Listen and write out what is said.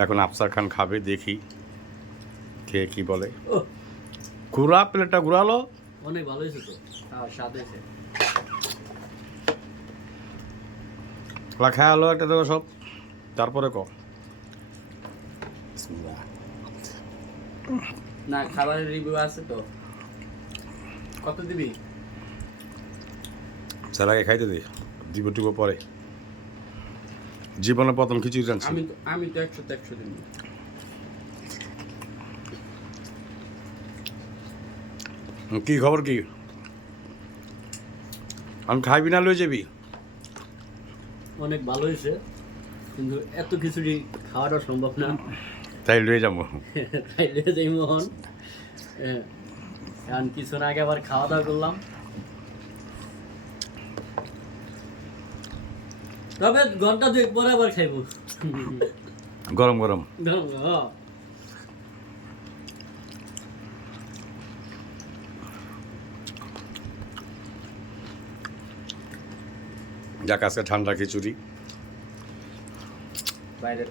এখন আফসার খান খাবে, দেখি খেয়ে কি বলে। ঘুরা প্লেটটা ঘুরালো, অনেক ভালো হয়েছে তো, স্বাদ হয়েছে। খাওয়া হলো একটা দেবো সব, তারপরে ক না, খাবারের রিভিউ আছে তো। কত দিবি? স্যার আগে খাইতে দে, দিব টিব পরে। জীবনে প্রথম খিচুড়ি জানছি। আমি তো 100 দিন। কি খবর কি? আমি খাইবি না লয়ে যাবি? অনেক ভালো হয়েছে, কিন্তু এত খিচুড়ি খাওয়াটা সম্ভব না। তাই লয়ে যাবো। তাইলে যাই মোহন। কারণ কিছুক্ষণ আগে আবার খাওয়া দাওয়া করলাম, তবে ঘন্টা 2 পরে আবার খাইব। গরম গরম। যাক আজকে ঠান্ডা খিচুড়ি। বাইরে